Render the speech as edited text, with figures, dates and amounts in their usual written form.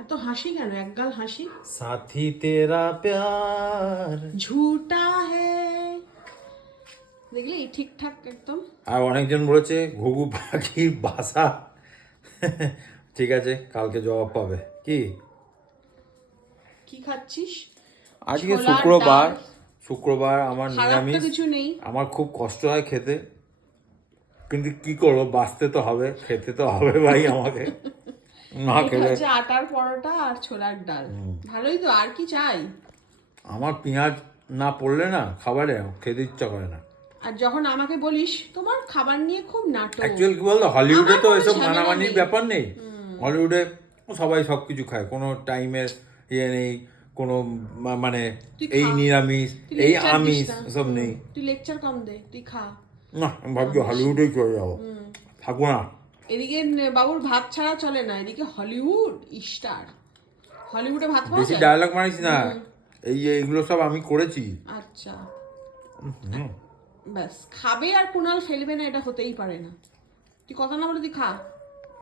এত হাসি কেন, একগাল হাসি? সাথী তেরা প্যার ঝুটা হ্যায়, দেখলি ঠিকঠাক একদম। আর অনেকজন বলেছে ঘুঘু পাখির বাসা। ঠিক আছে, কালকে জবাব পাবে। কি কি খাচ্ছিস? আজকে ছোলার শুক্রবার, ডাল। শুক্রবার আমার খারাপ তো নিরামিষ। কিছু নেই। আমার খুব কষ্ট হয় খেতে, কিন্তু কি করবো, বাঁচতে তো হবে, খেতে তো হবে ভাই আমাকে। না এটা খেলে হচ্ছে আটার পরোটা আর ছোলার ডাল, ভালোই তো, আর কি চাই? আমার পেঁয়াজ না পড়লে না খাবারে খেতে ইচ্ছা করে না। আর যখন আমাকে বলিস তোমার খাবার নিয়ে খুব নাটক, অ্যাকচুয়ালি কি বলতো, হলিউডে আমার তো কোনো এসব ঝামেলা মানামানির নেই। ব্যাপার নেই। হলিউডে সবাই সব কিছু খায়, কোনো টাইমের ইয়ে নেই, কোনো মানে তুই এই খা, নিরামিষ তুই এই লেকচার দিস আমিষ না। এসব নেই। তুই লেকচার কম দে, তুই খা। না, আমি ভাবছি হলিউডেই চলে যাবো, থাকবো না। এদিকে বাবুর ভাত ছাড়া চলে না, এদিকে হলিউড স্টার, হলিউডে ভাত পাওয়া বেশি যায়। ডায়লগ মারিস না, এইগুলো সব আমি করেছি। আচ্ছা, ব্যাস খাবে আর কুনাল ফেলবে না, এটা হতেই পারে না। তুই কথা না বলে তুই খা।